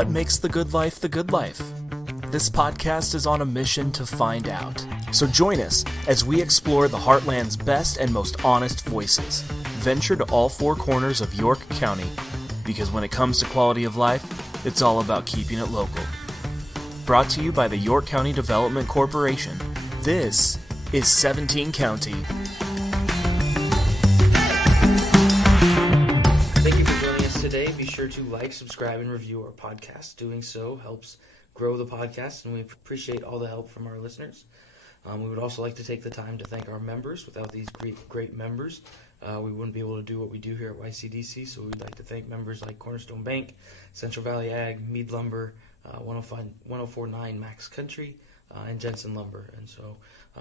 What makes the good life the good life? This podcast is on a mission to find out. So join us as we explore the Heartland's best and most honest voices. Venture to all four corners of York County, because when it comes to quality of life, it's all about keeping it local. Brought to you by the York County Development Corporation. This is 17 County. Thank you for joining us today. Be sure to like, subscribe, and review our podcast. Doing so helps grow the podcast, and we appreciate all the help from our listeners. We would also like to take the time to thank our members. Without these great members, we wouldn't be able to do what we do here at YCDC, so we'd like to thank members like Cornerstone Bank, Central Valley Ag, Mead Lumber, 1049 Max Country, and Jensen Lumber. And so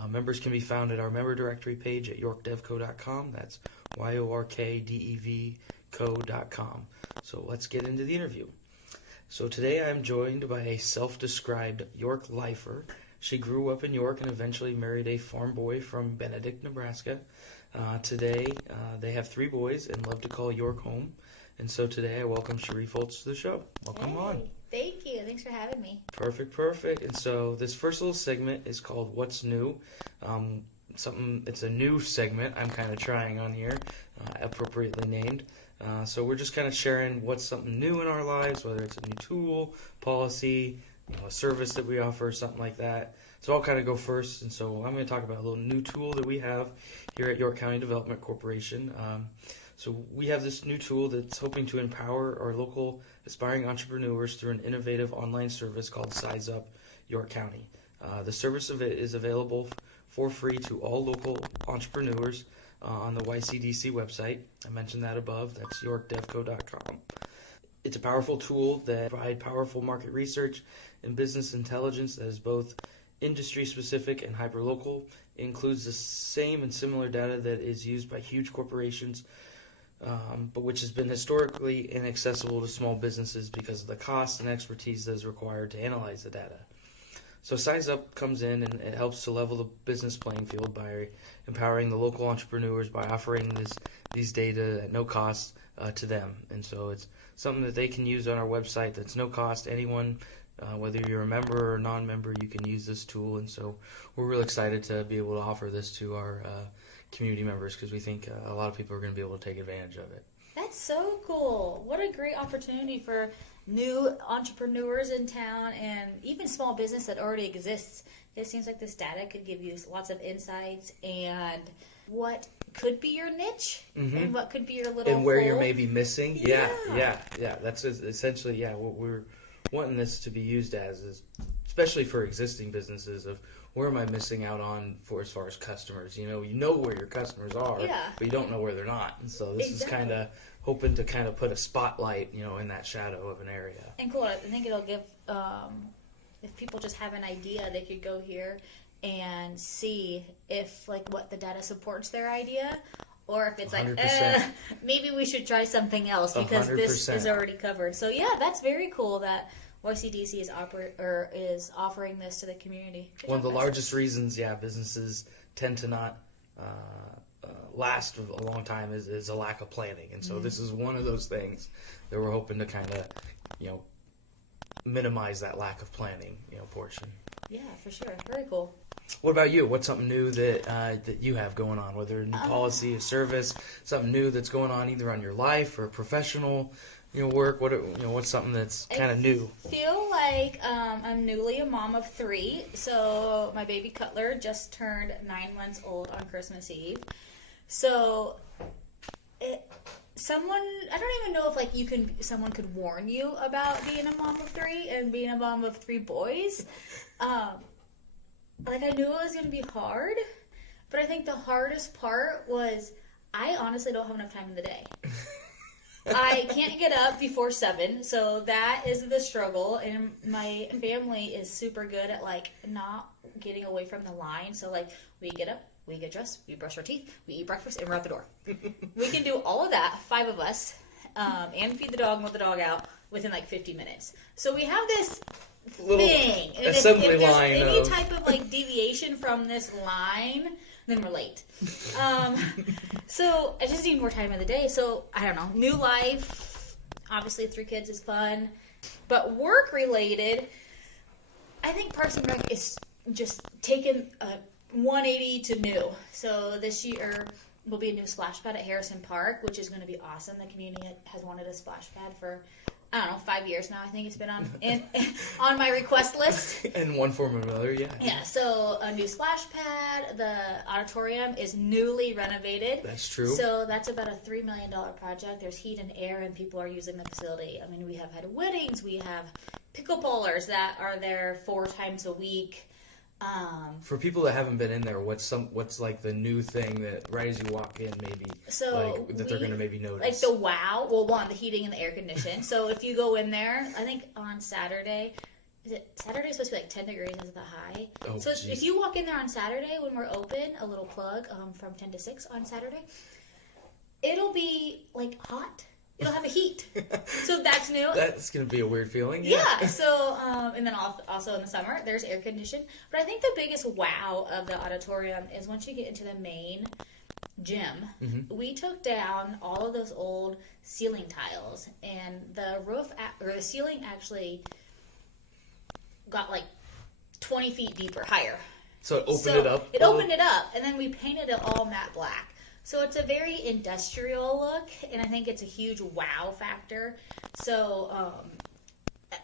members can be found at our member directory page at yorkdevco.com. That's YORKDEV.co.com. So let's get into the interview. So today I'm joined by a self-described York lifer. She grew up in York and eventually married a farm boy from Benedict, Nebraska. Today they have 3 boys and love to call York home. And so today I welcome Cheree Folts to the show. Welcome on. Thank you. Thanks for having me. Perfect. And so this first little segment is called What's New. It's a new segment I'm kind of trying on here, appropriately named. So we're just kind of sharing what's something new in our lives, whether it's a new tool, policy, a service that we offer, something like that. So I'll kind of go first. And so I'm going to talk about a little new tool that we have here at York County Development Corporation. So we have this new tool that's hoping to empower our local aspiring entrepreneurs through an innovative online service called Size Up York County. The service of it is available for free to all local entrepreneurs on the YCDC website. I mentioned that above. That's yorkdevco.com. It's a powerful tool that provides powerful market research and business intelligence that is both industry-specific and hyper-local. It includes the same and similar data that is used by huge corporations, but which has been historically inaccessible to small businesses because of the cost and expertise that is required to analyze the data. So Size Up comes in and it helps to level the business playing field by empowering the local entrepreneurs by offering these data at no cost to them. And so it's something that they can use on our website that's no cost. Anyone, whether you're a member or non-member, you can use this tool. And so we're really excited to be able to offer this to our community members because we think a lot of people are going to be able to take advantage of it. That's so cool. What a great opportunity for new entrepreneurs in town and even small business that already exists. It seems like this data could give you lots of insights and what could be your niche and what could be your little and where hole. you're maybe missing. Yeah. That's essentially what we're wanting this to be used as, especially for existing businesses, of where am I missing out on for as far as customers. You know where your customers are, but you don't know where they're not. And so this is kind of hoping to kind of put a spotlight, in that shadow of an area. And cool. I think it'll give, if people just have an idea, they could go here and see if what the data supports their idea, or if it's 100%. Maybe we should try something else because 100%. this is already covered. So yeah, that's very cool that YCDC is offering this to the community. One of the largest reasons, businesses tend to not last a long time is a lack of planning, and so this is one of those things that we're hoping to kind of minimize that lack of planning portion. Yeah, for sure. Very cool. What about you? What's something new that you have going on? Whether a new policy, a service, something new that's going on either on your life or professional work. What's something that's kind of new? I feel like I'm newly a mom of 3. So my baby Cutler just turned 9 months old on Christmas Eve. So I don't even know if someone could warn you about being a mom of 3 and being a mom of 3 boys. I knew it was going to be hard, but I think the hardest part was I honestly don't have enough time in the day. I can't get up before 7, so that is the struggle. And my family is super good at not getting away from the line. So we get up, we get dressed, we brush our teeth, we eat breakfast, and we're out the door. We can do all of that, 5 of us, and feed the dog and let the dog out within 50 minutes. So we have this little thing. assembly if there's line. Any type of deviation from this line, then we're late. So I just need more time in the day. So I don't know. New life. Obviously, 3 kids is fun. But work-related, I think Parks and Rec is just taking a 180 to new. So this year will be a new splash pad at Harrison Park, which is going to be awesome. The community has wanted a splash pad for, I don't know, 5 years now. I think it's been on my request list. In one form or another, yeah. Yeah, so a new splash pad. The auditorium is newly renovated. That's true. So that's about a $3 million project. There's heat and air, and people are using the facility. I mean, we have had weddings. We have pickleballers that are there 4 times a week. For people that haven't been in there, what's like the new thing that right as you walk in, maybe that they're going to maybe notice? Like the wow. Well, one, the heating and the air condition. So if you go in there, I think on Saturday, Saturday is supposed to be like 10 degrees is the high. Oh, so geez. if you walk in there on Saturday when we're open, a little plug from 10 to 6 on Saturday, it'll be like hot. It'll have a heat. So that's new. That's going to be a weird feeling. Yeah. So, and then also in the summer, there's air conditioning. But I think the biggest wow of the auditorium is once you get into the main gym, we took down all of those old ceiling tiles, and the the ceiling actually got like 20 feet deeper, higher. So it opened it up? It opened it up, and then we painted it all matte black. So it's a very industrial look, and I think it's a huge wow factor. So,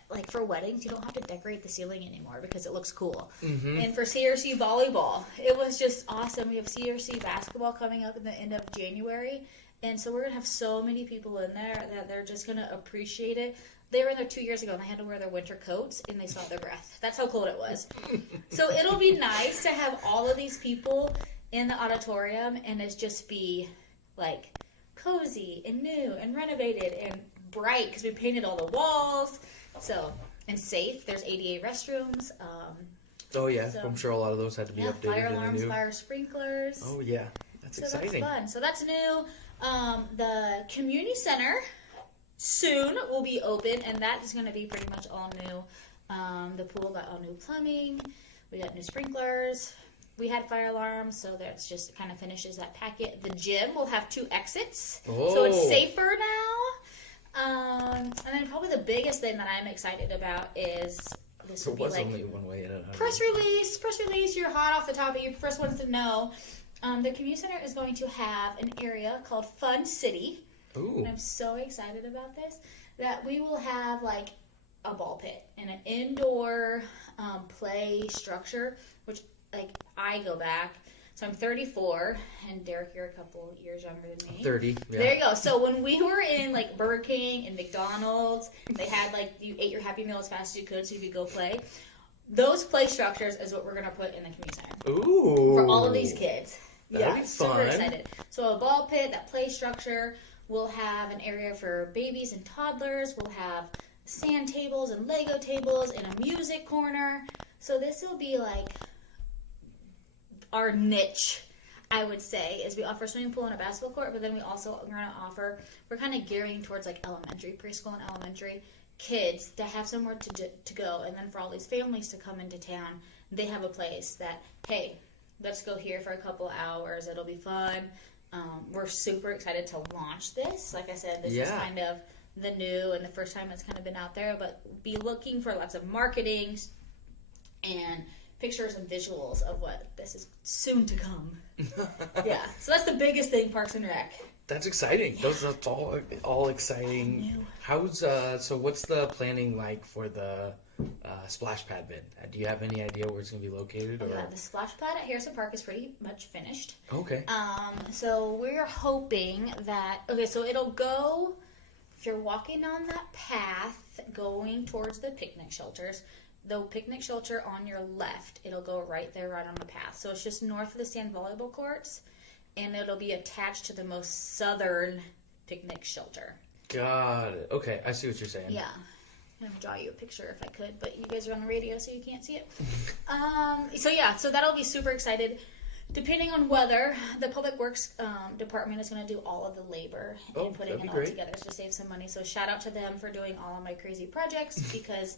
like for weddings, you don't have to decorate the ceiling anymore because it looks cool. And for CRC volleyball, it was just awesome. We have CRC basketball coming up in the end of January, and so we're going to have so many people in there that they're just going to appreciate it. They were in there 2 years ago, and they had to wear their winter coats, and they smelled their breath. That's how cold it was. So it'll be nice to have all of these people in the auditorium, and it's just be like cozy and new and renovated and bright because we painted all the walls. So, and safe. There's ADA restrooms. Oh yeah, so, I'm sure a lot of those had to be updated. Fire alarms, fire sprinklers. Oh yeah, that's exciting. That's fun. So that's new. The community center soon will be open, and that is going to be pretty much all new. The pool got all new plumbing. We got new sprinklers. We had fire alarms, so that's just kind of finishes that packet. The gym will have 2 exits, so it's safer now. And then probably the biggest thing that I'm excited about is this will be like only one way in and out. Press release. You're hot off the top. You're the first ones to know. The community center is going to have an area called Fun City. Ooh. And I'm so excited about this. That we will have like a ball pit and an indoor play structure, which like I go back, so I'm 34, and Derek, you're a couple years younger than me. 30, yeah. There you go. So when we were in like Burger King and McDonald's, they had like you ate your Happy Meal as fast as you could so you could go play. Those play structures is what we're gonna put in the community center. Ooh. For all of these kids. That'll be fun. Super excited. So a ball pit, that play structure, we'll have an area for babies and toddlers. We'll have sand tables and Lego tables and a music corner. So this will be like our niche, I would say, is we offer swimming pool and a basketball court, but then we also are going to offer, we're kind of gearing towards like elementary, preschool and elementary kids to have somewhere to go. And then for all these families to come into town, they have a place that, hey, let's go here for a couple hours. It'll be fun. We're super excited to launch this. Like I said, this is kind of the new and the first time it's kind of been out there, but be looking for lots of marketing and pictures and visuals of what this is soon to come. Yeah, so that's the biggest thing, Parks and Rec. That's exciting. Yeah. That's all exciting. How's so? What's the planning like for the splash pad bit? Do you have any idea where it's going to be located? Or? The splash pad at Harrison Park is pretty much finished. Okay. So we're hoping that so it'll go. If you're walking on that path going towards the picnic shelters. The picnic shelter on your left, it'll go right there, right on the path. So it's just north of the sand volleyball courts, and it'll be attached to the most southern picnic shelter. Got it. Okay, I see what you're saying. Yeah. I'm going to draw you a picture if I could, but you guys are on the radio, so you can't see it. So that'll be super excited. Depending on weather, the Public Works Department is going to do all of the labor and putting it all together to save some money. So shout out to them for doing all of my crazy projects because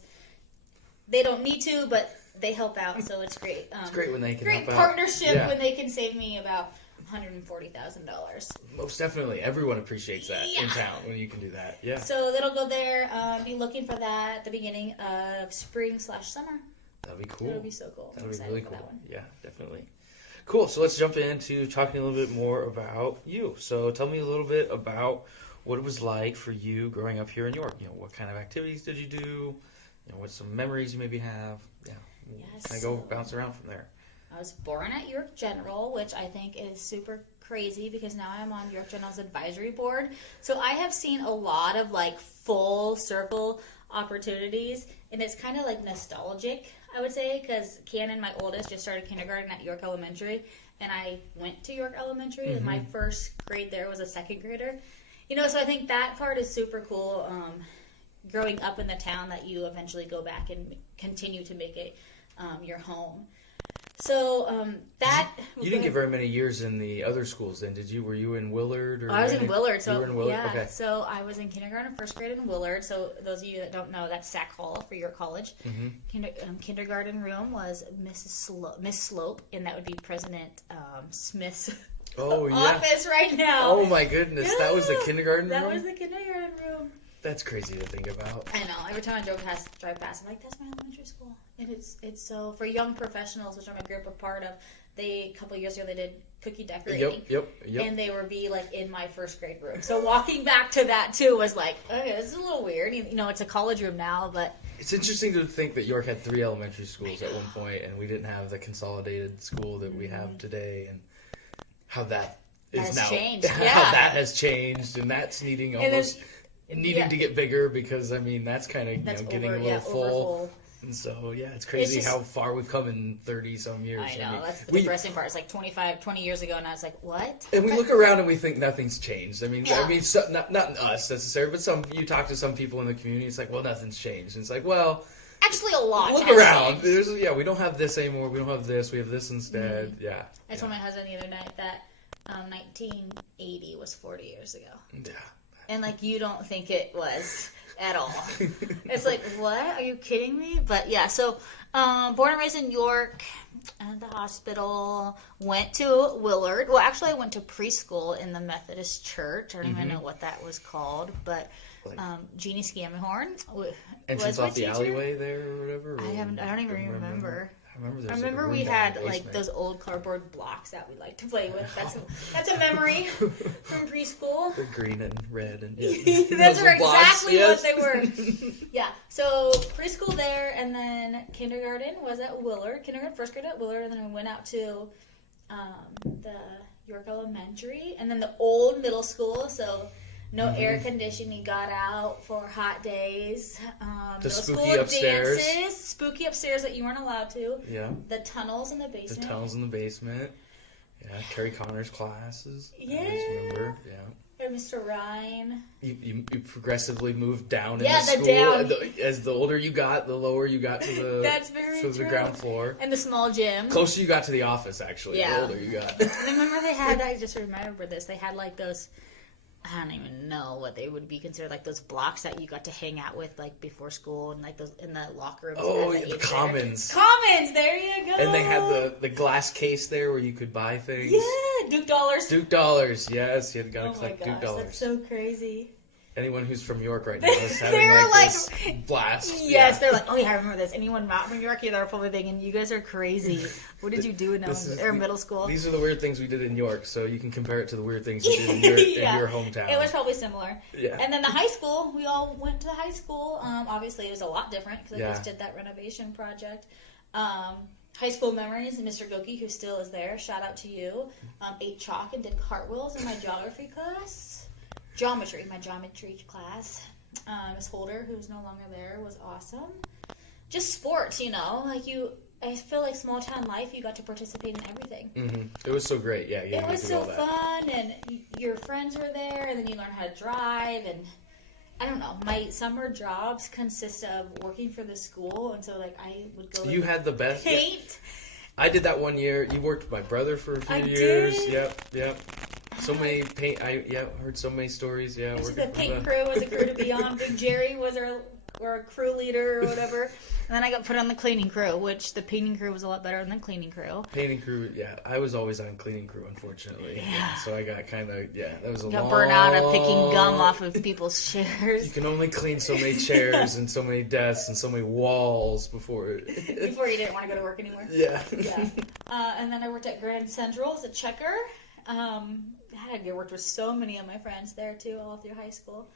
they don't need to, but they help out, so it's great. It's great when they can help out. Great partnership when they can save me about $140,000. Most definitely. Everyone appreciates that in Yeah. town when you can do that. Yeah. So that'll go there. Be looking for that at the beginning of spring/summer. That'll be cool. That'll be so cool. I'm That'll be excited really for cool. that one. Yeah, definitely. Cool. So let's jump into talking a little bit more about you. So tell me a little bit about what it was like for you growing up here in York. What kind of activities did you do? What some memories you maybe have? Yeah. Yes. Kind of go bounce around from there. I was born at York General, which I think is super crazy because now I'm on York General's advisory board. So I have seen a lot of like full circle opportunities, and it's kind of like nostalgic, I would say, because Cannon, my oldest, just started kindergarten at York Elementary, and I went to York Elementary, and my first grade there was a second grader. So I think that part is super cool. Growing up in the town that you eventually go back and continue to make it your home. So that you didn't get very many years in the other schools, then, did you? Were you in Willard? Or I was in Willard. So you were in Willard? Yeah. Okay. So I was in kindergarten, first grade in Willard. So those of you that don't know, that's Sac Hall for your college. Kindergarten room was Miss Slope, and that would be President Smith's office right now. Oh my goodness, that was the kindergarten room? That was the kindergarten room. That's crazy to think about. I know. Every time I drive past, I'm like, that's my elementary school. And it's so, for young professionals, which I'm a group a part of, a couple of years ago, they did cookie decorating. Yep. And they would be like in my first grade room. So walking back to that too was like, okay, this is a little weird. It's a college room now, but. It's interesting to think that York had 3 elementary schools at one point, and we didn't have the consolidated school that we have today, and how that is now. Changed. Yeah. How that has changed, and that's needing to get bigger because that's kind of getting a little full. And so it's crazy how far we've come in 30 some years. I know, that's the depressing part. It's like 20 years ago, and I was like, what? And we look around and we think nothing's changed. Not us necessarily, but you talk to some people in the community, it's like, well, nothing's changed. And it's like, well, actually a lot. Look around. We don't have this anymore. We don't have this. We have this instead. Yeah. I told my husband the other night that 1980 was 40 years ago. Yeah. And you don't think it was at all. It's like, what? Are you kidding me? But yeah, so born and raised in York, at the hospital, went to Willard. Well, actually, I went to preschool in the Methodist Church. I don't even know what that was called, but Jeannie Scammahorn entrance off the alleyway there or whatever. Or I don't even remember. I remember we had those old cardboard blocks that we liked to play with. That's a memory from preschool. The green and red and that's exactly what they were. Yeah. So preschool there, and then kindergarten was at Willard. First grade at Willard, and then we went out to the York Elementary, and then the old middle school. So. No air conditioning, got out for hot days. The spooky school upstairs. Dances, spooky upstairs that you weren't allowed to. Yeah. The tunnels in the basement. Yeah, Carrie Connor's classes. Yeah. I always remember. Yeah. And Mr. Ryan. You progressively moved down in the school. down. As the older you got, the lower you got to the That's very true. the ground floor. And the small gym. Closer you got to the office, actually. Yeah. The older you got. Remember they had, I just remember this, they had those, I don't even know what they would be considered, those blocks that you got to hang out with before school, and those in the locker rooms. Oh, yeah, the commons. Commons, there you go. And they had the glass case there where you could buy things. Yeah, Duke dollars. Yes, you had to collect Duke dollars. That's so crazy. Anyone who's from York right now is having this blast. Yes, they're like, oh yeah, I remember this. Anyone not from York, they're probably thinking, you guys are crazy. What did you do in middle school? These are the weird things we did in York, so you can compare it to the weird things you did in your hometown. It was probably similar. Yeah. And then the high school, we all went to the high school. Obviously, it was a lot different because I just did that renovation project. High school memories, and Mr. Goki, who still is there, shout out to you, ate chalk and did cartwheels in my geography class. My geometry class. Miss Holder, who's no longer there, was awesome. Just sports, I feel like small town life, you got to participate in everything. Mm-hmm. It was so great, yeah. It was so fun, and your friends were there, and then you learned how to drive, and I don't know. My summer jobs consist of working for the school, and so I would go. You had the best. Paint. I did that one year. You worked with my brother for a few years. Did? Yep. So many paint. I heard so many stories. Yeah, the paint crew was a crew to be on. Big Jerry was our or a crew leader or whatever. And then I got put on the cleaning crew, which the painting crew was a lot better than the cleaning crew. Painting crew, yeah. I was always on cleaning crew, unfortunately. Yeah. So I got kind of, that was a Got burnt out of picking gum off of people's chairs. You can only clean so many chairs and so many desks and so many walls before you didn't want to go to work anymore. Yeah. Yeah. And then I worked at Grand Central as a checker. I worked with so many of my friends there too, all through high school.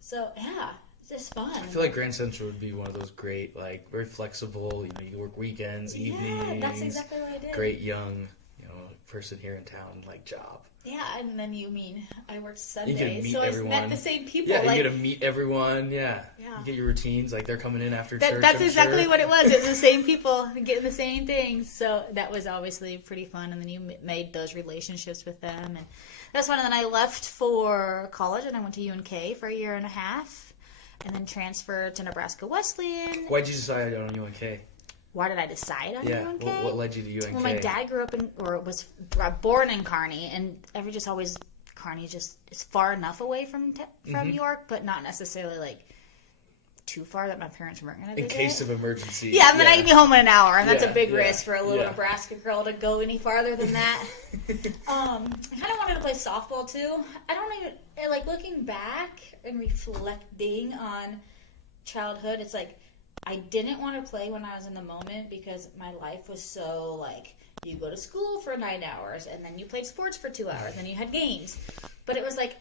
So yeah, it's just fun. I feel like Grand Central would be one of those great, like, very flexible. You know, you work weekends, evenings. Yeah, that's exactly what I did. Great young, person here in town, like, job. Yeah, and then I worked You Sundays, get to meet so everyone. I met the same people. Yeah, like, you get to meet everyone. Yeah. Yeah. You get your routines, like they're coming in after church. That's I'm exactly sure. what it was. It was the same people getting the same things. So that was obviously pretty fun. And then you made those relationships with them. And that's one. And then I left for college and I went to UNK for a year and a half. And then transferred to Nebraska Wesleyan. Why'd you decide on UNK? Why did I decide on UNK? What led you to UNK? Well, my dad grew up was born in Kearney, and Kearney just is far enough away from York, but not necessarily like too far that my parents weren't going to visit. In case of emergency. Yeah, I mean, I can be home in an hour, and that's a big risk for a little Yeah. Nebraska girl to go any farther than that. I kind of wanted to play softball too. I don't even like looking back and reflecting on childhood. It's like, I didn't want to play when I was in the moment because my life was so, like, you go to school for 9 hours, and then you played sports for 2 hours, and you had games. But it was like,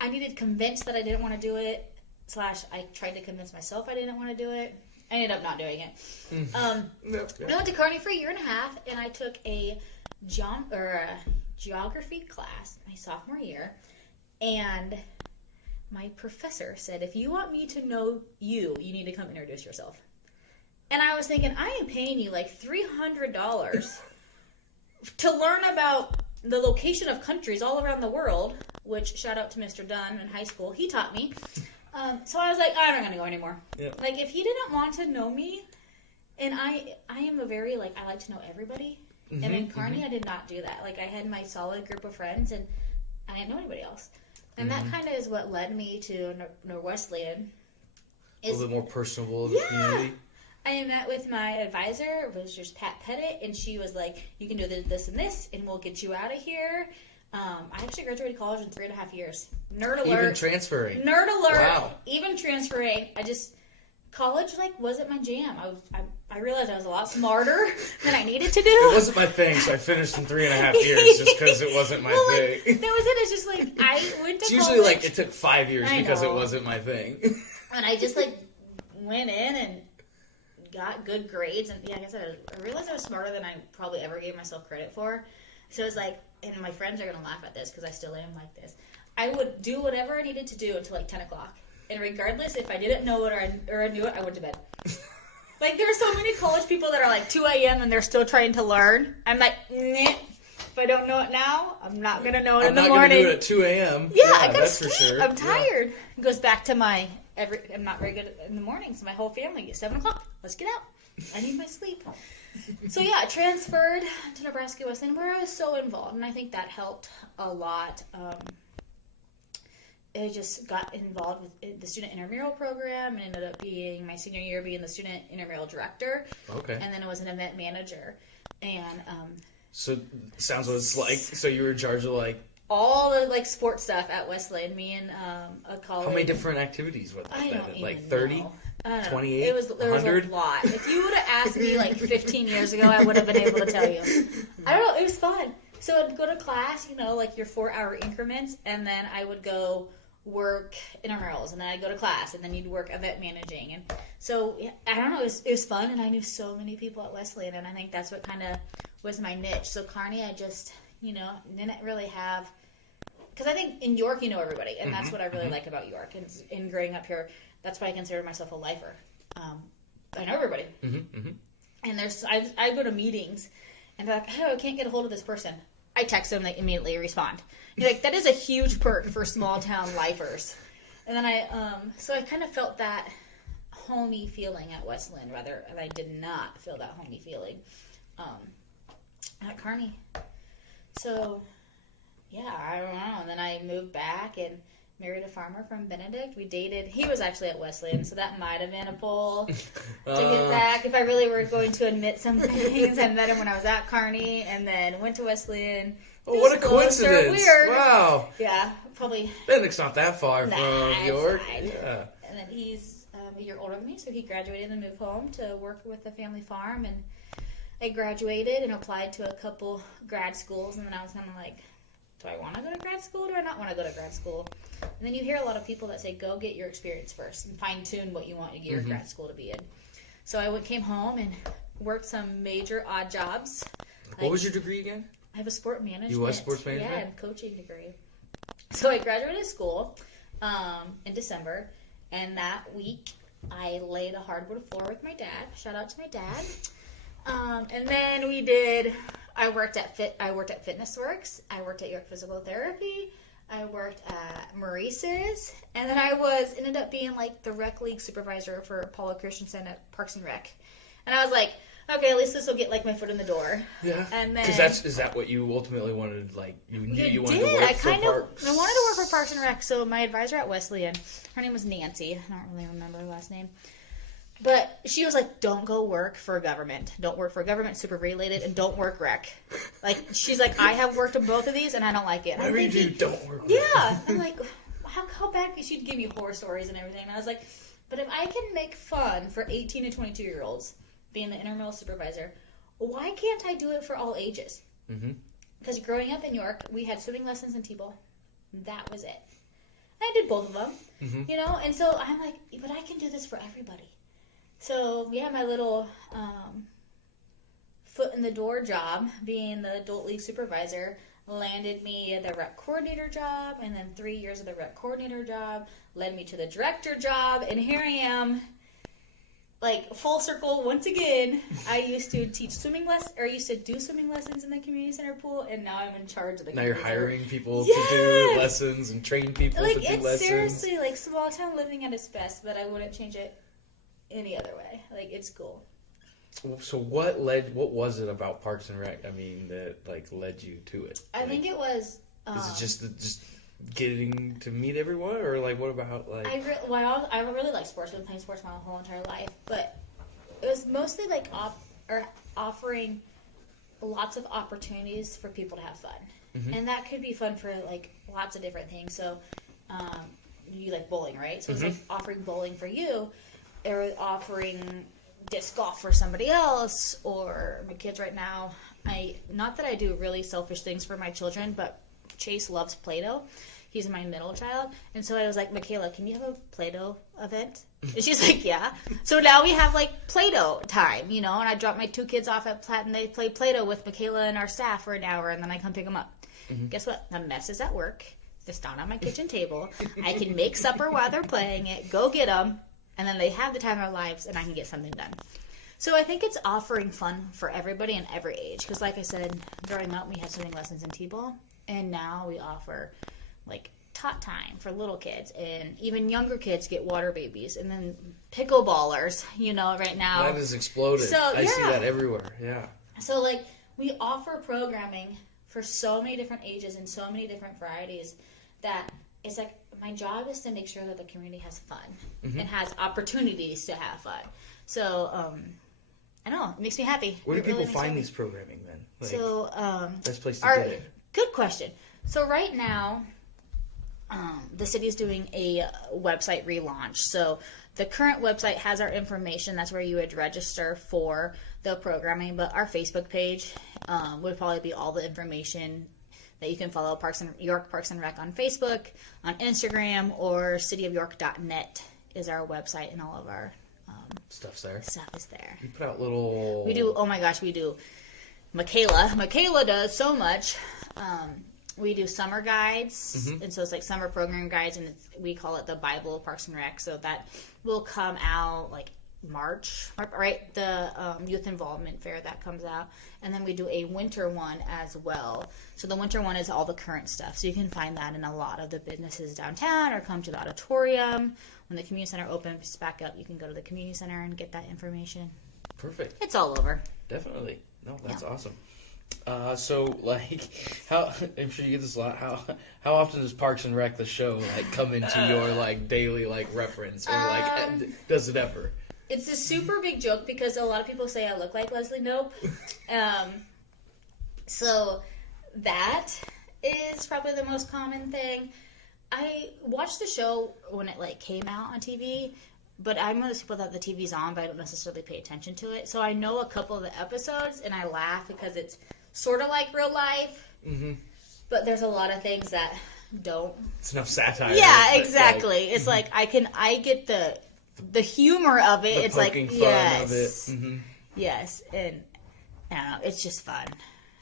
I needed convinced that I didn't want to do it, / I tried to convince myself I didn't want to do it. I ended up not doing it. I went to Kearney for a year and a half, and I took a geography class my sophomore year, and my professor said, if you want me to know you need to come introduce yourself. And I was thinking, I am paying you like $300 to learn about the location of countries all around the world, which, shout out to Mr. Dunn in high school, he taught me. So I was like, I'm not going to go anymore. Yeah. Like, if he didn't want to know me, and I am a very, like, I like to know everybody. And in Kearney, I did not do that. Like, I had my solid group of friends, and I didn't know anybody else. And that kind of is what led me to Wesleyan. A little bit more personable of the community. I met with my advisor, it was just Pat Pettit, and she was like, you can do this and this, and we'll get you out of here. I actually graduated college in 3.5 years. Nerd alert. Even transferring. Nerd alert. Wow. Even transferring. College, like, wasn't my jam. I realized I was a lot smarter than I needed to do. It wasn't my thing, so I finished in 3.5 years just because it wasn't my thing. That was it. It's just like, I went to It's usually college. like it took 5 years because it wasn't my thing. And I just, like, went in and got good grades. And, yeah, like I said, I realized I was smarter than I probably ever gave myself credit for. So it was like, and my friends are going to laugh at this because I still am like this. I would do whatever I needed to do until, like, 10 o'clock. And regardless, if I didn't know it or I knew it, I went to bed. Like, there are so many college people that are like 2 a.m. and they're still trying to learn. I'm like, nah. If I don't know it now, I'm not going to know it in the morning. I'm not going to do it at 2 a.m. Yeah, I got to that's sleep. For sure. I'm tired. Yeah. It goes back to I'm not very good in the morning, so my whole family gets 7 o'clock. Let's get out. I need my sleep. So, yeah, I transferred to Nebraska Wesleyan where I was so involved, and I think that helped a lot. I just got involved with the student intramural program and ended up being, my senior year, being the student intramural director. Okay. And then I was an event manager. And, so, sounds what it's like. So you were in charge of, like, all the, like, sports stuff at Wesleyan. Me and a colleague. How many different activities were there? I don't even like 30? know. 28? There was a lot. If you would have asked me like 15 years ago, I would have been able to tell you. I don't know. It was fun. So I'd go to class, like your 4-hour increments, and then I would go work intramurals, and then I'd go to class, and then you'd work event managing. And so, yeah, I don't know. It was fun, and I knew so many people at Wesleyan, and I think that's what kind of was my niche. So Kearney, I just, didn't really have... Because I think in York, you know everybody, and that's what I really like about York. And in growing up here, that's why I consider myself a lifer. I know everybody. And I go to meetings, and they're like, oh, I can't get a hold of this person. I text them, they immediately respond. You're like, that is a huge perk for small-town lifers. And then so I kind of felt that homey feeling at Wesleyan, rather, and I did not feel that homey feeling at Kearney. So... yeah, I don't know. And then I moved back, and married a farmer from Benedict. We dated. He was actually at Wesleyan, so that might have been a pull to get back. If I really were going to admit some things, I met him when I was at Kearney, and then went to Wesleyan. Oh, what a coincidence! Weird. Wow. Yeah, probably. Benedict's not that far from York. Yeah. And then he's a year older than me, so he graduated and moved home to work with the family farm. And I graduated and applied to a couple grad schools, and then I was kind of like, do I want to go to grad school or do I not want to go to grad school? And then you hear a lot of people that say, go get your experience first and fine-tune what you want your grad school to be in. So I came home and worked some major odd jobs. What was your degree again? I have a sport management. You was sports management? Yeah, and coaching degree. So I graduated school in December, and that week I laid a hardwood floor with my dad. Shout out to my dad. And then I worked at Fitness Works. I worked at York Physical Therapy. I worked at Maurice's. And then I ended up being like the rec league supervisor for Paula Christensen at Parks and Rec. And I was like, okay, at least this will get like my foot in the door. Yeah. And then, because is that what you ultimately wanted? Like you knew you wanted to work for Parks. I wanted to work for Parks and Rec. So my advisor at Wesleyan, her name was Nancy. I don't really remember her last name. But she was like, don't go work for government. Don't work for government, super regulated, and don't work rec. Like, she's like, I have worked in both of these, and I don't like it. Whatever you do, don't work rec. Yeah. I'm like, how bad? She'd give me horror stories and everything. And I was like, but if I can make fun for 18 to 22-year-olds, being the intramural supervisor, why can't I do it for all ages? Because growing up in York, we had swimming lessons and T-ball. That was it. I did both of them, you know? And so I'm like, but I can do this for everybody. So, yeah, my little foot in the door job, being the adult league supervisor, landed me the rec coordinator job, and then 3 years of the rec coordinator job led me to the director job, and here I am, like, full circle once again. I used to teach swimming lessons, or I used to do swimming lessons in the community center pool, and now I'm in charge of the Now you're hiring center. people to do lessons and train people to do lessons. It's seriously, like, small town living at its best, but I wouldn't change it any other way. Like, it's cool. So what was it about Parks and Rec, I mean, that, like, led you to it? I think it was... is it just getting to meet everyone, or, like, what about, like... I really like sports. I've been playing sports my whole entire life, but it was mostly, like, offering lots of opportunities for people to have fun. And that could be fun for, like, lots of different things. So, you like bowling, right? So it's like offering bowling for you, or offering disc golf for somebody else, or my kids right now. Not that I do really selfish things for my children, but Chase loves Play-Doh. He's my middle child. And so I was like, Michaela, can you have a Play-Doh event? And she's like, yeah. So now we have like Play-Doh time, you know, and I drop my two kids off at Platt and they play Play-Doh with Michaela and our staff for an hour, and then I come pick them up. Guess what? The mess is at work. It's not on my kitchen table. I can make supper while they're playing it, go get them, and then they have the time of their lives, and I can get something done. So I think it's offering fun for everybody in every age. Because like I said, growing up, we had swimming lessons in T-ball. And now we offer, like, tot time for little kids. And even younger kids get water babies. And then pickleballers, you know, right now. That has exploded. So, I see that everywhere, yeah. So, like, we offer programming for so many different ages and so many different varieties that it's like, my job is to make sure that the community has fun and has opportunities to have fun. So, I don't know, it makes me happy. Where do people find these programming then? Like, so, best place to get it. Good question. So right now, the city is doing a website relaunch. So the current website has our information. That's where you would register for the programming. But our Facebook page would probably be all the information that you can follow York Parks and Rec on Facebook, on Instagram, or cityofyork.net is our website, and all of our stuff's there. Stuff is there. You put out little... We do, oh my gosh, we do. Michaela does so much. We do summer guides, and so it's like summer program guides, and we call it the Bible of Parks and Rec, so that will come out like March, right? The youth involvement fair that comes out, and then we do a winter one as well. So the winter one is all the current stuff, so you can find that in a lot of the businesses downtown, or come to the auditorium. When the community center opens back up, you can go to the community center and get that information. Perfect. It's all over. Definitely. No, that's awesome. So like, how I'm sure you get this a lot. How often does Parks and Rec the show like come into your like daily like reference or like does it ever? It's a super big joke because a lot of people say I look like Leslie Knope. So that is probably the most common thing. I watched the show when it like came out on TV, but I'm one of those people that the TV's on, but I don't necessarily pay attention to it. So I know a couple of the episodes, and I laugh because it's sort of like real life. Mm-hmm. But there's a lot of things that don't. It's enough satire. Yeah, exactly. Like, it's like I get the humor of it. The it's like fun yes, of it. Mm-hmm. Yes, and I don't know. It's just fun.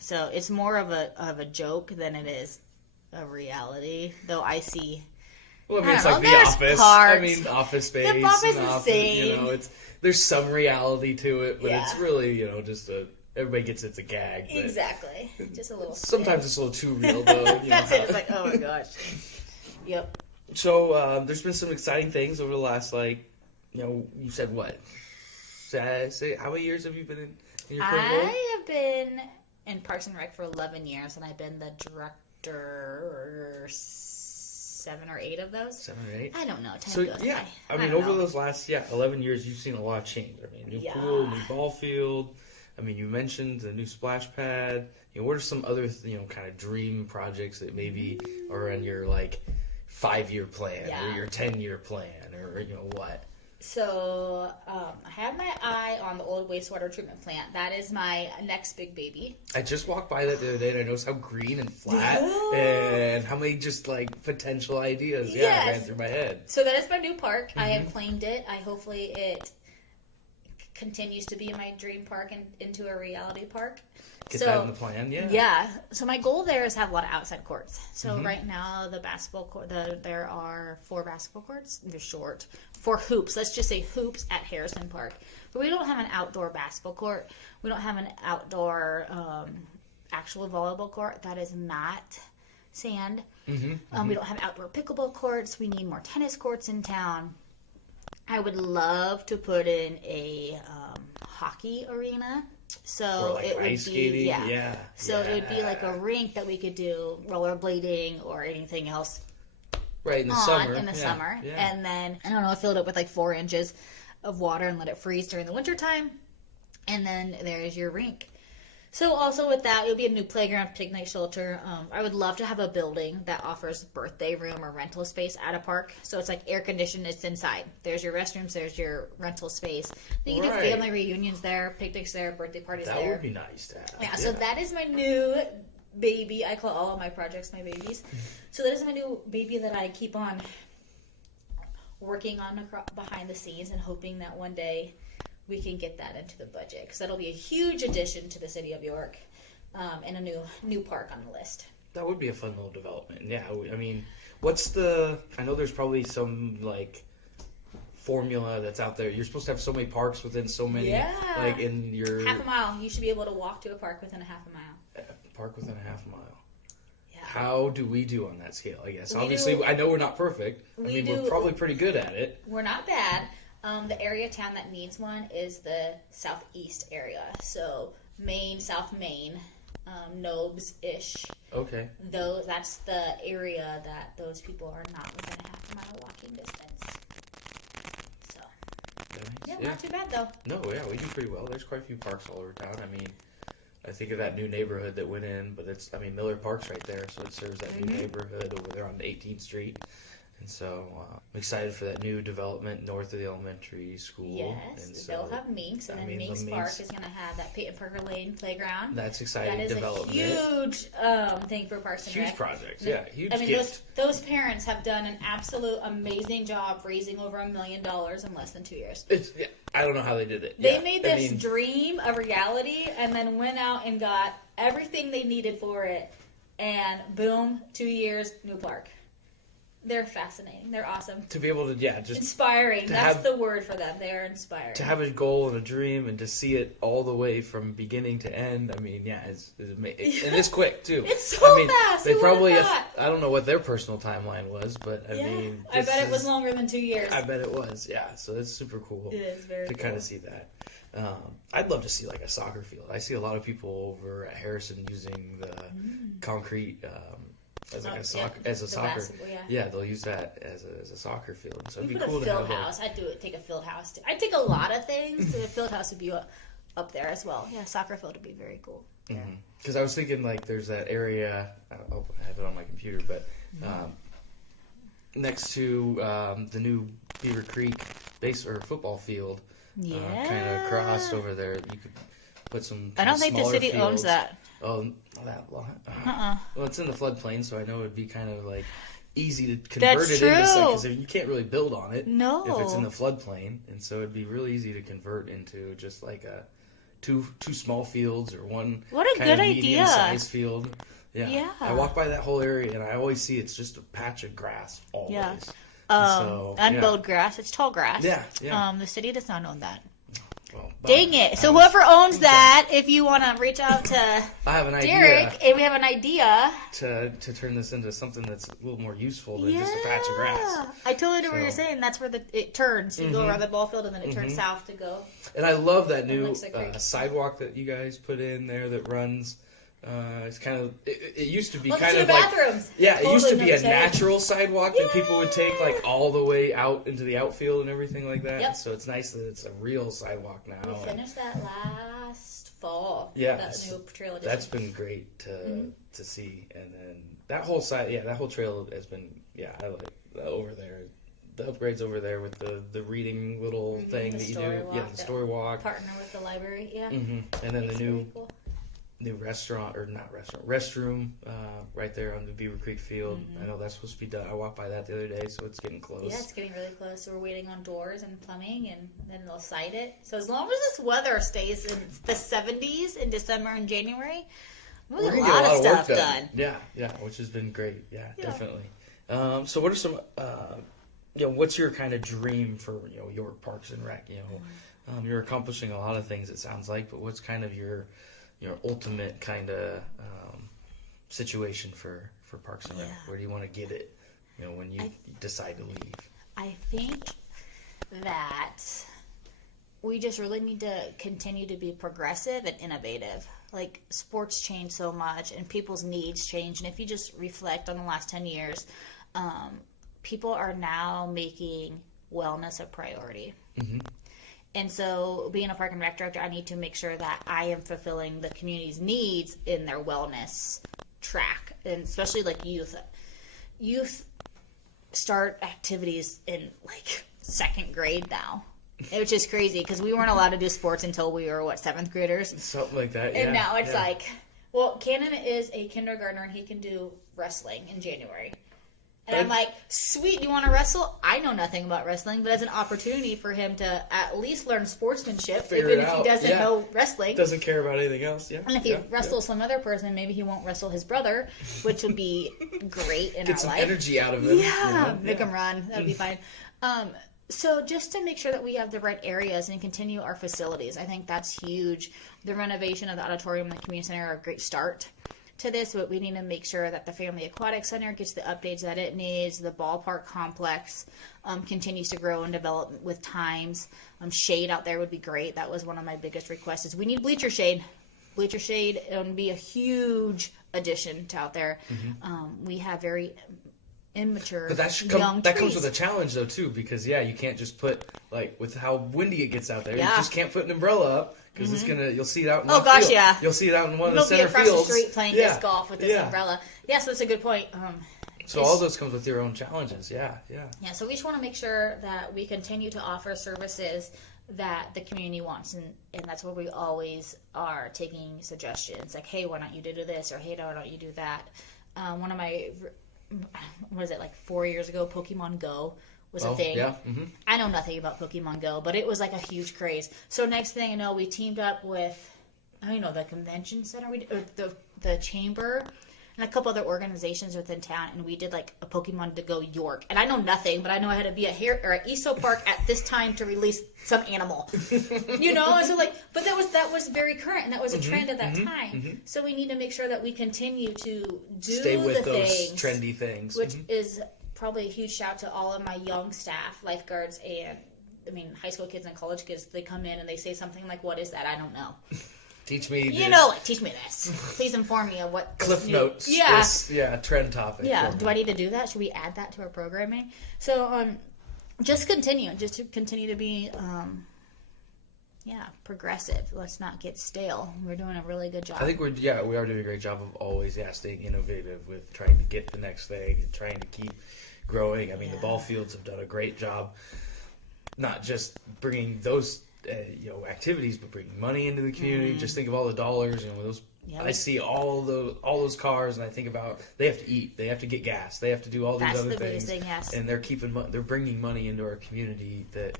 So it's more of a joke than it is a reality. Though I see. Well, I mean, it's like The Office. Parts. I mean, Office Space. The Office is Office, insane. You know, there's some reality to it, but it's really just everybody gets it's a gag. But exactly. Just a little. Sometimes it's a little too real, though. That's it. It's like, oh my gosh. Yep. So there's been some exciting things over the last you said what? Say how many years have you been in your career? I have been in Parks and Rec for 11 years, and I've been the director 7 or 8 of those. 7 or 8? I don't know. Time goes by. I mean, over those last 11 years, you've seen a lot of change. I mean, new pool, new ball field. I mean, you mentioned the new splash pad. What are some other kind of dream projects that maybe are on your 5-year plan or your 10-year plan or what? So, I have my eye on the old wastewater treatment plant. That is my next big baby. I just walked by that the other day, and I noticed how green and flat and how many just, potential ideas ran through my head. So that is my new park. Mm-hmm. I have claimed it. Hopefully it continues to be my dream park and into a reality park. Get that in the plan, yeah. Yeah. So my goal there is to have a lot of outside courts. So right now, the basketball court, there are 4 basketball courts. They're short. 4 hoops. Let's just say hoops at Harrison Park. But we don't have an outdoor basketball court. We don't have an outdoor actual volleyball court. That is not sand. Mm-hmm. We don't have outdoor pickleball courts. We need more tennis courts in town. I would love to put in a hockey arena. So or it would ice skating. Yeah. So it would be like a rink that we could do rollerblading or anything else. Right, in the summer. Yeah. And then, I don't know, fill it up with 4 inches of water and let it freeze during the wintertime. And then there's your rink. So also with that, it'll be a new playground, picnic shelter. I would love to have a building that offers birthday room or rental space at a park. So it's air conditioned, it's inside. There's your restrooms, there's your rental space. Then you can do family reunions there, picnics there, birthday parties there. That would be nice to have. Yeah, so that is my new baby. I call all of my projects my babies. So that is my new baby that I keep on working on behind the scenes and hoping that one day we can get that into the budget, because that'll be a huge addition to the city of York, and a new park on the list. That would be a fun little development. Yeah, I mean, I know there's probably some formula that's out there. You're supposed to have so many parks within so many, in your half a mile. You should be able to walk to a park within a half a mile. A park within a half a mile. Yeah. How do we do on that scale? I guess obviously I know we're not perfect. We're probably pretty good at it. We're not bad. The area of town that needs one is the southeast area. So South Main, Nobes-ish. Okay. That's the area that those people are not within a half mile walking distance. So, nice. Not too bad though. No, yeah, we do pretty well. There's quite a few parks all over town. I mean, I think of that new neighborhood that went in, but Miller Park's right there, so it serves that new neighborhood over there on 18th Street. And so I'm excited for that new development north of the elementary school. Yes, and so, they'll have Minks, and then Minks Park is going to have that Peyton Parker Lane playground. That's exciting. That is development. A huge thing for Parks and Rec. Huge project, huge gift. Those parents have done an absolute amazing job raising over $1 million in less than 2 years. I don't know how they did it. They made this dream a reality, and then went out and got everything they needed for it, and boom, 2 years, new park. They're fascinating. They're awesome. To be able to, just... Inspiring. That's the word for them. They are inspiring. To have a goal and a dream and to see it all the way from beginning to end, it's amazing. And it's quick, too. It's so fast. They probably... I don't know what their personal timeline was, but, I bet it was longer than 2 years. I bet it was, yeah. So it's super cool. It is very cool. To kind of see that. I'd love to see like a soccer field. I see a lot of people over at Harrison using the concrete as like as a soccer. Yeah, they'll use that as a soccer field. So it'd be cool to have. I'd take a field house. I'd take a lot of things. So a field house would be up there as well. Yeah, soccer field would be very cool. Because I was thinking like there's that area. I have it on my computer, but next to the new Beaver Creek base or football field. Kind of crossed over there. You could put some. I don't think the city owns that. Oh, that well. Well, it's in the floodplain, so I know it'd be kind of like easy to convert it into because you can't really build on it. No. If it's in the floodplain, and so it'd be really easy to convert into just like two small fields or one. What a good idea! Medium-sized field. Yeah. I walk by that whole area and I always see it's just a patch of grass always. Yeah. Unmowed grass. It's tall grass. Yeah. The city does not own that. Well, dang it. So whoever owns that, if you want to reach out to I have an Derek, idea and we have an idea to turn this into something that's a little more useful than just a patch of grass. I totally know what you're saying. That's where it turns. You go around the ball field and then it turns south to go. And I love that new sidewalk that you guys put in there that runs. It's kind of it used to be kind of like bathrooms. It used to be a natural sidewalk that people would take like all the way out into the outfield and everything like that. Yep. So it's nice that it's a real sidewalk now. We finished that last fall. Yeah, that new trail edition. That's been great to see. And then that whole that whole trail has been I like over there. The upgrades over there with the reading little thing that you do. The story walk. Partner with the library. Yeah. And then the new restroom right there on the Beaver Creek field. I know that's supposed to be done. I walked by that the other day, so it's getting close. Yeah, it's getting really close. So we're waiting on doors and plumbing, and then they'll site it. So as long as this weather stays in the 70s in December and January, we're going to get a lot of stuff done. Yeah, which has been great. Yeah. Definitely. So what are some, what's your kind of dream for, your Parks and Rec? You're accomplishing a lot of things, it sounds like, but what's kind of your ultimate kind of situation for Parks and Rec? Where do you want to get it, when you decide to leave? I think that we just really need to continue to be progressive and innovative. Like, sports change so much and people's needs change. And if you just reflect on the last 10 years, people are now making wellness a priority. And so, being a park and rec director, I need to make sure that I am fulfilling the community's needs in their wellness track, and especially like youth. Youth start activities in like 2nd grade now, which is crazy because we weren't allowed to do sports until we were 7th graders, something like that. And now it's like, well, Cannon is a kindergartner and he can do wrestling in January. And I'm like, sweet, you want to wrestle? I know nothing about wrestling, but as an opportunity for him to at least learn sportsmanship, even if he doesn't know wrestling. Doesn't care about anything else, And if he wrestles some other person, maybe he won't wrestle his brother, which would be great in our life. Get some energy out of him. Make him run. That would be fine. So just to make sure that we have the right areas and continue our facilities, I think that's huge. The renovation of the auditorium and the community center are a great start to this, but we need to make sure that the Family Aquatic Center gets the updates that it needs. The ballpark complex continues to grow and develop with times. Shade out there would be great. That was one of my biggest requests. Is we need bleacher shade. Bleacher shade would be a huge addition to out there. We have very immature young trees. That comes with a challenge though too, because you can't just put, like, with how windy it gets out there, you just can't put an umbrella up. Because it's you'll see it out in the field. You'll see it out in one of the center fields. Across the street playing disc golf with this umbrella. So that's a good point. So all those comes with your own challenges. Yeah. So we just want to make sure that we continue to offer services that the community wants, and that's where we always are taking suggestions. Like, hey, why don't you do this, or hey, why don't you do that? One of my, 4 years ago, Pokemon Go was a thing. I know nothing about Pokemon Go, but it was like a huge craze. So next thing I know, we teamed up with, the convention center, the chamber, and a couple other organizations within town, and we did like a Pokemon to Go York. And I know nothing, but I know I had to be at Easto Park at this time to release some animal. And so but that was very current, and that was a trend at that time. So we need to make sure that we continue to stay with those trendy things, which is probably a huge shout to all of my young staff, lifeguards and high school kids and college kids, they come in and they say something like, "What is that? I don't know." Teach me this. Teach me this. Please inform me of what Cliff Notes. Yeah. Trend topic. Yeah. Do I need to do that? Should we add that to our programming? So, just to continue to be, progressive. Let's not get stale. We're doing a really good job. I think we are doing a great job of always, staying innovative with trying to get the next thing and trying to keep growing. I mean, the ball fields have done a great job, not just bringing those activities, but bringing money into the community. Just think of all the dollars, those. Yeah, I see all those cars, and I think about they have to eat, they have to get gas, they have to do all these other things, thing, yes. And they're bringing money into our community that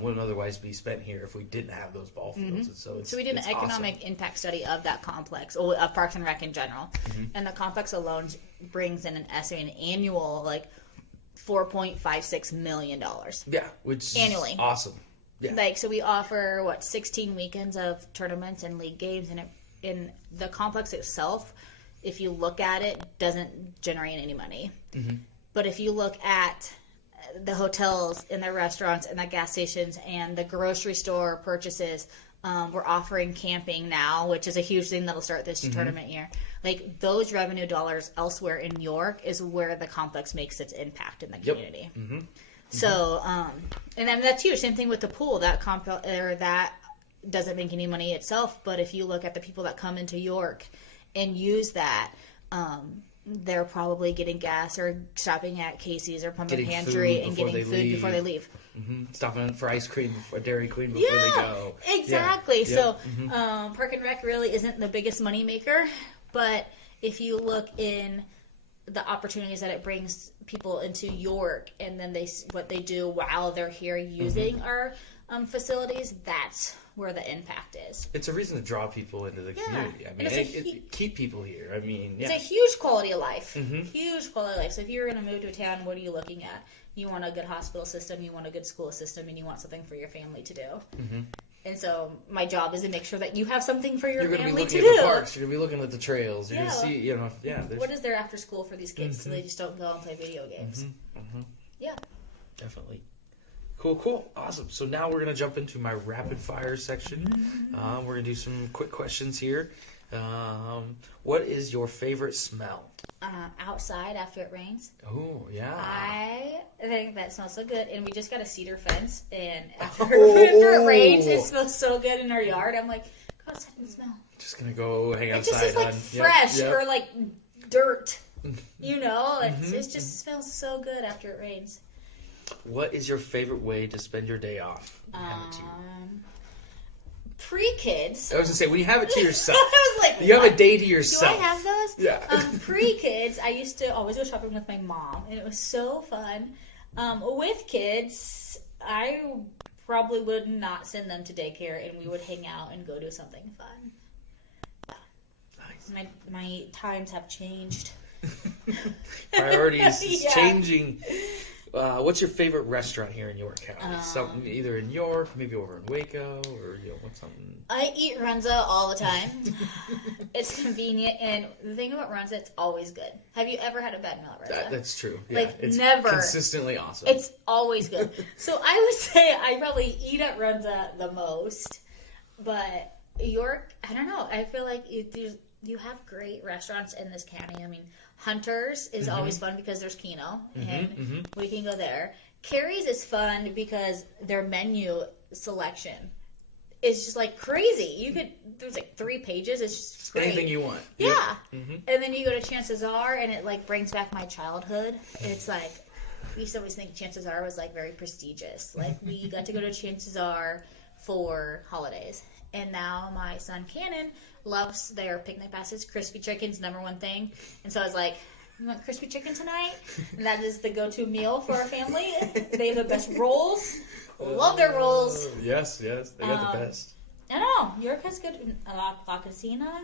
wouldn't otherwise be spent here if we didn't have those ball fields. And so we did an economic impact study of that complex, or of Parks and Rec in general, and the complex alone brings in an annual $4.56 million. Yeah, which annually is awesome. Yeah. So we offer 16 weekends of tournaments and league games, and in the complex itself, if you look at it, doesn't generate any money. But if you look at the hotels and the restaurants and the gas stations and the grocery store purchases, we're offering camping now, which is a huge thing that'll start this tournament year. Those revenue dollars elsewhere in York is where the complex makes its impact in the community. So, and then that's huge. Same thing with the pool. That doesn't make any money itself, but if you look at the people that come into York and use that, they're probably getting gas or stopping at Casey's or Pumpkin Pantry and getting food before they leave. Stopping for ice cream or Dairy Queen before they go. Exactly. So Park and Rec really isn't the biggest money maker, but if you look in the opportunities that it brings people into York, and then what they do while they're here using our facilities, that's where the impact is. It's a reason to draw people into the community. I mean, keep people here. I mean, it's a huge quality of life. Huge quality of life. So if you're going to move to a town, what are you looking at? You want a good hospital system, you want a good school system, and you want something for your family to do. And so my job is to make sure that you have something for your family to do. You're going to be looking at the parks. You're going to be looking at the trails. You're going to see, what is there after school for these kids so they just don't go and play video games? Yeah. Definitely. Cool. Awesome. So now we're going to jump into my rapid fire section. We're going to do some quick questions here. What is your favorite smell? Outside after it rains. Oh, yeah. I think that smells so good. And we just got a cedar fence. And after it rains, it smells so good in our yard. I'm like, go outside and smell. Just going to go hang outside. It just is fresh or dirt. It just smells so good after it rains. What is your favorite way to spend your day off? Pre-kids. I was going to say, when you have it to yourself. I was like, you have a day to yourself. Do I have those? Yeah. Pre-kids, I used to always go shopping with my mom, and it was so fun. With kids, I probably would not send them to daycare, and we would hang out and go do something fun. Nice. My times have changed. Priorities changing. What's your favorite restaurant here in York County? Something either in York, maybe over in Waco, or what's something? I eat Runza all the time. It's convenient, and the thing about Runza, it's always good. Have you ever had a bad meal at Runza? That's true. Yeah, it's never. Consistently awesome. It's always good. So I would say I probably eat at Runza the most, but York, I don't know. I feel like you have great restaurants in this county. I mean, Hunter's is always fun because there's Keno, and we can go there. Carrie's is fun because their menu selection is just crazy. There's 3 pages. It's just great. Anything you want. Yeah. And then you go to Chances Are, and it brings back my childhood. It's we used to always think Chances Are was very prestigious. We got to go to Chances Are for holidays. And now my son Cannon loves their picnic baskets. Crispy chicken's #1 thing. And so I was like, you want crispy chicken tonight? And that is the go-to meal for our family. They have the best rolls. Love their rolls. Yes. They got the best. I know. York has good. La Cocina.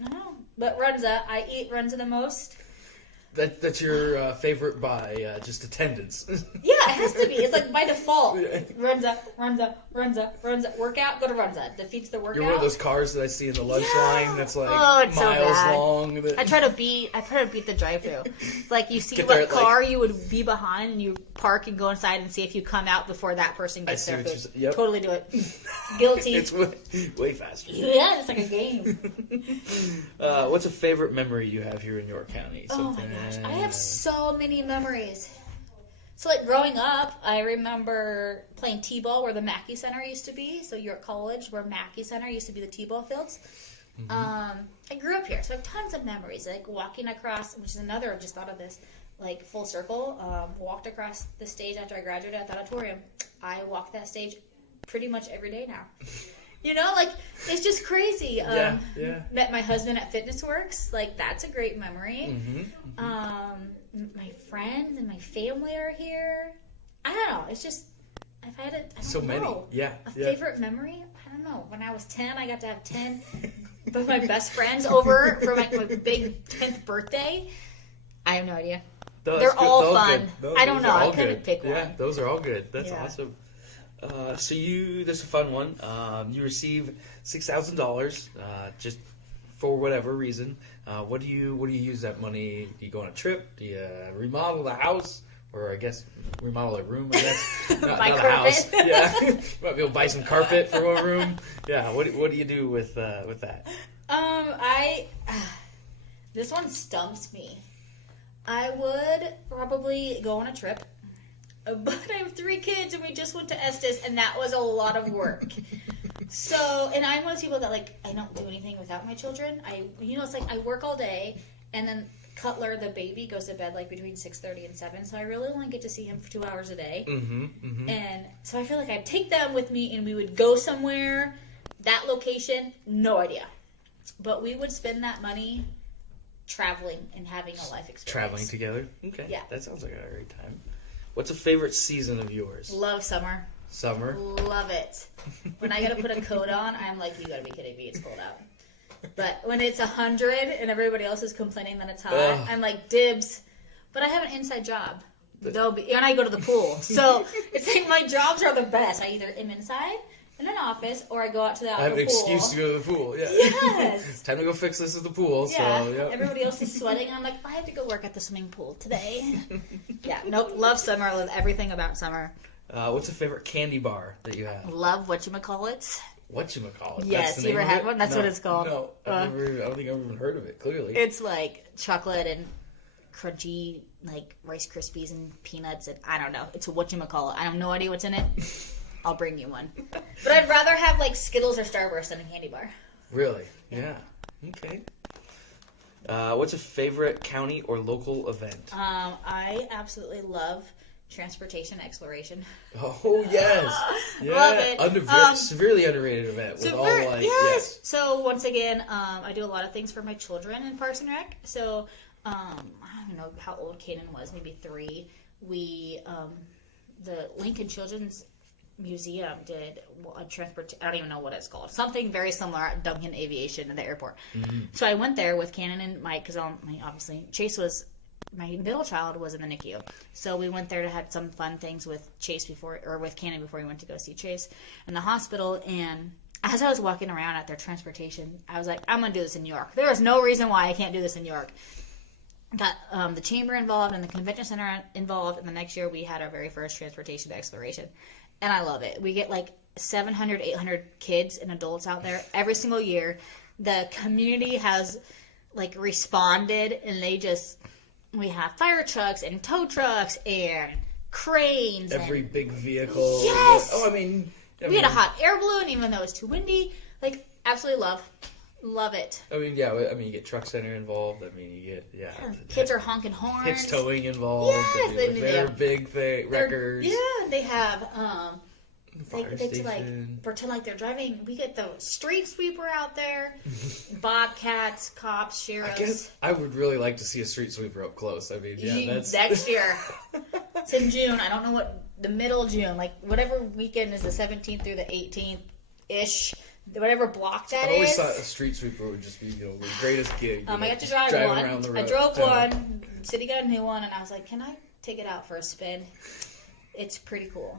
I don't know. But Runza. I eat Runza the most. That's your favorite by just attendance. Yeah, it has to be. It's like by default. Runza. Workout, go to Runza. Defeats the workout. You're one of those cars that I see in the lunch line that's like it's miles so long. I try to beat the drive-thru. It's like you see what car you would be behind, and you park and go inside and see if you come out before that person gets their food. Yep. Totally do it. Guilty. It's way faster. Yeah, it's like a game. What's a favorite memory you have here in York County? Oh my gosh, I have so many memories. So like growing up, I remember playing t-ball where the Mackey Center used to be. So York College, where Mackey Center used to be the t-ball fields. Mm-hmm. I grew up here, so I have tons of memories. Like walking across, which is another, I just thought of this, like full circle. Walked across the stage after I graduated at the Auditorium. I walk that stage pretty much every day now. You know, like, it's just crazy. Met my husband at Fitness Works. Like, that's a great memory. My friends and my family are here. I don't know. It's just, I've had it. I don't know. Many. Yeah. A favorite memory? I don't know. When I was 10, I got to have 10 of my best friends over for my big 10th birthday. I have no idea. They're all fun. I don't know. I couldn't pick one. Yeah, those are all good. That's awesome. So this is a fun one. You receive $6,000 just for whatever reason. What do you use that money? Do you go on a trip? Do you remodel the house, or I guess remodel a room? I guess not a house. Yeah, you might be able to buy some carpet for one room. Yeah. What do you do with that? This one stumps me. I would probably go on a trip. But I have 3 kids, and we just went to Estes, and that was a lot of work. So, and I'm one of those people that, like, I don't do anything without my children. It's like I work all day, and then Cutler, the baby, goes to bed, like, between 6:30 and 7, so I really only get to see him for 2 hours a day. And so I feel like I'd take them with me, and we would go somewhere, that location, no idea. But we would spend that money traveling and having a life experience. Traveling together? Okay. Yeah. That sounds like a great time. What's a favorite season of yours? Love summer. Summer? Love it. When I gotta put a coat on, I'm like, you gotta be kidding me, it's cold out. But when it's 100 and everybody else is complaining that it's hot, I'm like, dibs. But I have an inside job. And I go to the pool. So it's like my jobs are the best. I either am inside in an office, or I go out to the outdoor pool. I have an excuse to go to the pool. Yeah. Yes. Time to go fix this at the pool. Yeah. So, yeah. Everybody else is sweating. I'm like, I have to go work at the swimming pool today. Yeah. Nope. Love summer. I love everything about summer. What's a favorite candy bar that you have? Love whatchamacallits. Whatchamacallit? Yes. You ever had one? That's what it's called. No. I don't think I've even heard of it, clearly. It's like chocolate and crunchy, like Rice Krispies and peanuts. And I don't know. It's a whatchamacallit. I have no idea what's in it. I'll bring you one. But I'd rather have like Skittles or Starburst than a candy bar. Really? Yeah. Okay. What's a favorite county or local event? I absolutely love transportation exploration. Oh, yes. Yeah. Love it. Severely underrated event. Yes. So once again, I do a lot of things for my children in Parks and Rec. So I don't know how old Kaden was, maybe 3. We, the Lincoln Children's Museum did a I don't even know what it's called. Something very similar at Duncan Aviation at the airport. Mm-hmm. So I went there with Cannon and Mike because obviously Chase was, my middle child was in the NICU. So we went there to have some fun things with with Cannon before we went to go see Chase in the hospital. And as I was walking around at their transportation, I was like, I'm going to do this in New York. There is no reason why I can't do this in New York. Got the chamber involved and the convention center involved. And the next year we had our very first transportation exploration. And I love it. We get like 700, 800 kids and adults out there every single year. The community has like responded, and we have fire trucks and tow trucks and cranes. Every big vehicle. Yes! We had a hot air balloon even though it's too windy. Like, absolutely love it. You get truck center involved. You get, kids are honking horns. Kids towing involved. Yes, they're big wreckers. Yeah, they have fire station. Pretend like they're driving. We get the street sweeper out there, bobcats, cops, sheriffs. I guess I would really like to see a street sweeper up close. That's next year. It's in June. I don't know what the middle of June, like whatever weekend is the 17th through the 18th ish. whatever block that I always is. thought a street sweeper would just be, the greatest gig. I got to drive driving one. around the road. I drove one. City got a new one, and I was like, "Can I take it out for a spin?" It's pretty cool.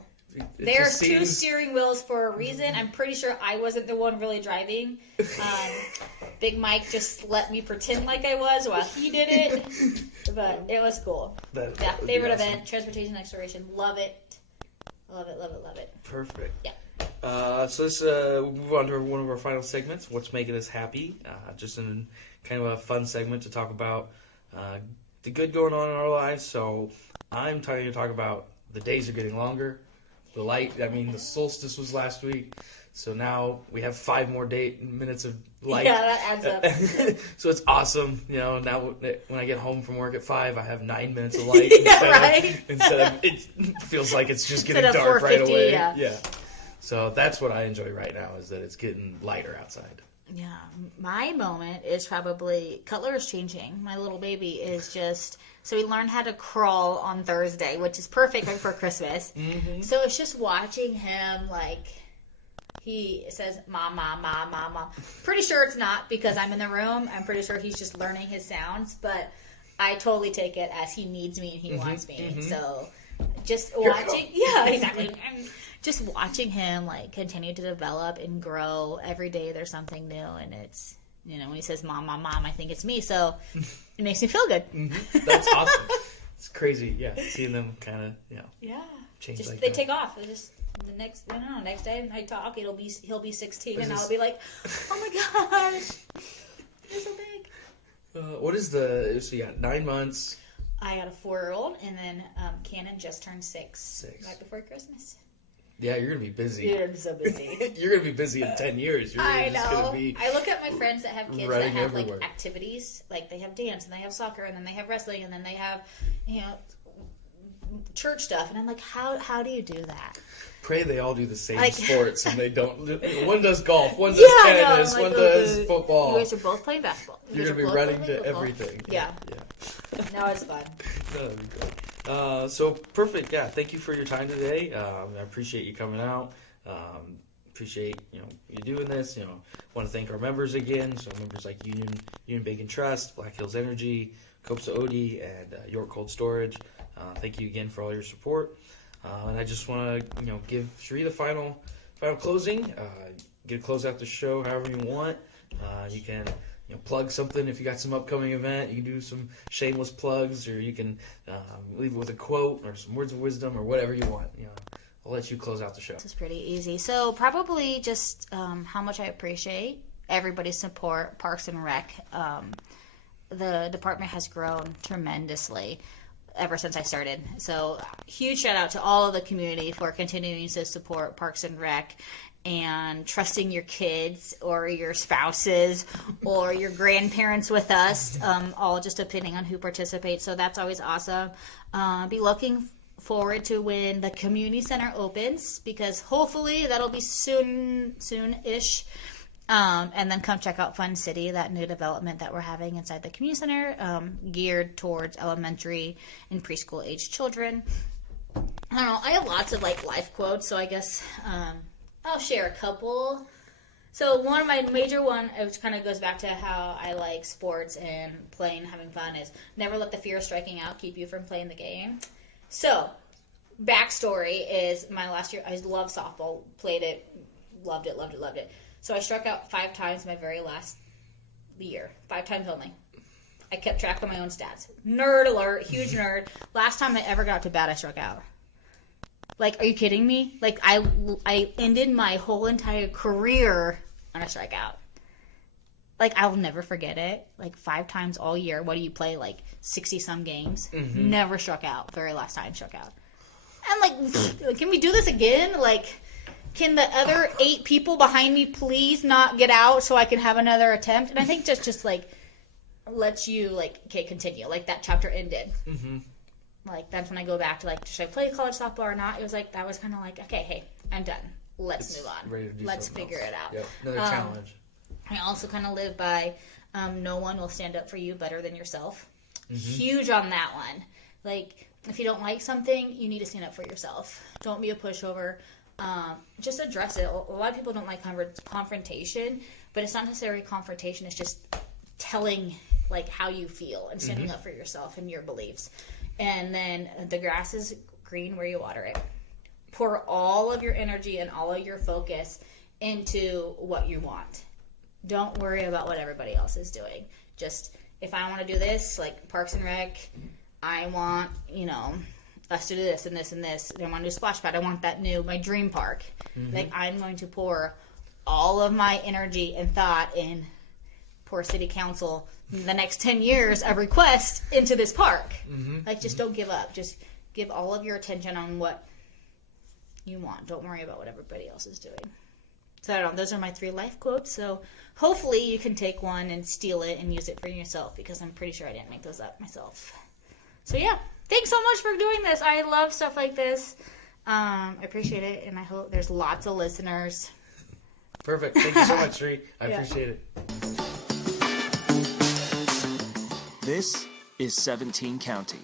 There's two steering wheels for a reason. I'm pretty sure I wasn't the one really driving. Big Mike just let me pretend like I was while he did it. But it was cool. Favorite event, transportation exploration. Love it. Love it, love it, love it. Perfect. Yeah. So this we'll move on to one of our final segments, What's Making Us Happy. Just in kind of a fun segment to talk about the good going on in our lives. So I'm trying to talk about the days are getting longer. The light, the solstice was last week, so now we have 5 more minutes of light. Yeah, that adds up. So it's awesome. Now when I get home from work at 5, I have 9 minutes of light. Instead of it feels like it's just getting dark right away. Yeah. So that's what I enjoy right now, is that it's getting lighter outside. Yeah, my moment is probably Cutler is changing. My little baby is just... So he learned how to crawl on Thursday, which is perfect right before Christmas. Mm-hmm. So it's just watching him, he says, Mom, Mom, Mom, Mom, Mom. Pretty sure it's not because I'm in the room. I'm pretty sure he's just learning his sounds. But I totally take it as he needs me and he wants me. Mm-hmm. So just watching... Yeah, exactly. Just watching him, continue to develop and grow. Every day there's something new, and it's... when he says, Mom, Mom, Mom, I think it's me. So it makes me feel good. Mm-hmm. That's awesome. It's crazy. Yeah. Seeing them kind of, change just, they take off. It's just the next day I talk, he'll be 16 and I'll be like, oh my gosh, you're so big. What is so you got 9 months. I got a 4-year-old, and then Cannon just turned 6 right before Christmas. Yeah, you're going to be busy. You're so busy. You're going to be busy in 10 years. I know. I look at my friends that have kids that have everywhere. activities. They have dance, and they have soccer, and then they have wrestling, and then they have, church stuff. And I'm like, how do you do that? Pray they all do the same sports, and they don't. One does golf, one does tennis, one does football. You guys are both playing basketball. You're going to be running to everything. Yeah. No, it's fun. That'd be great. So perfect. Yeah. Thank you for your time today. I appreciate you coming out. Appreciate, you doing this, want to thank our members again. So members like Union Bacon Trust, Black Hills Energy, Copsa Odie, and York Cold Storage. Thank you again for all your support. And I just want to, give Cheree the final closing. Close out the show however you want. You can, plug something if you got some upcoming event. You can do some shameless plugs, or you can leave it with a quote or some words of wisdom or whatever you want. I'll let you close out the show. This is pretty easy. So probably just how much I appreciate everybody's support, Parks and Rec. The department has grown tremendously ever since I started. So huge shout out to all of the community for continuing to support Parks and Rec and trusting your kids or your spouses or your grandparents with us, all just depending on who participates. So that's always awesome. Be looking forward to when the community center opens, because hopefully that'll be soon-ish. And then come check out Fun City, that new development that we're having inside the community center, geared towards elementary and preschool age children. I don't know. I have lots of life quotes, so I guess I'll share a couple. So one of my major which kind of goes back to how I like sports and playing, having fun, is never let the fear of striking out keep you from playing the game. So backstory is my last year, I love softball, played it, loved it. So I struck out 5 times my very last year. 5 times only. I kept track of my own stats. Nerd alert, huge nerd. Last time I ever got to bat, I struck out. Are you kidding me? I ended my whole entire career on a strikeout. I'll never forget it. 5 times all year. What do you play? 60-some games. Mm-hmm. Never struck out. Very last time struck out. I'm can we do this again? Can the other 8 people behind me please not get out so I can have another attempt? And I think just lets you, okay, continue. That chapter ended. Mm-hmm. That's when I go back to, should I play college softball or not? It was that was kind of okay, hey, I'm done. Let's move on. Let's figure it out. Yep. Another challenge. I also kind of live by no one will stand up for you better than yourself. Mm-hmm. Huge on that one. If you don't like something, you need to stand up for yourself. Don't be a pushover. just address it. A lot of people don't like confrontation, but it's not necessarily confrontation. It's just telling like how you feel and standing up for yourself and your beliefs. And then the grass is green where you water it. Pour all of your energy and all of your focus into what you want. Don't worry about what everybody else is doing. Just, if I want to do this, like Parks and Rec, I want, us to do this and this and this. I want to do splash pad. I want that my dream park. Like, I'm going to pour all of my energy and thought in poor city council the next 10 years of requests into this park. Just don't give up. Just give all of your attention on what you want. Don't worry about what everybody else is doing. So I don't know, those are my 3 life quotes. So hopefully you can take one and steal it and use it for yourself, because I'm pretty sure I didn't make those up myself. So yeah, thanks so much for doing this. I love stuff like this. I appreciate it, and I hope there's lots of listeners. Perfect. Thank you so much, Cheree. I appreciate it. This is 17 County,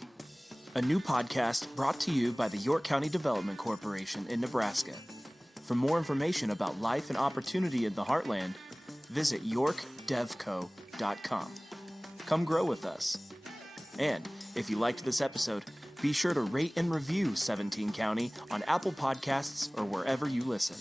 a new podcast brought to you by the York County Development Corporation in Nebraska. For more information about life and opportunity in the Heartland, visit yorkdevco.com. Come grow with us. And if you liked this episode, be sure to rate and review 17 County on Apple Podcasts or wherever you listen.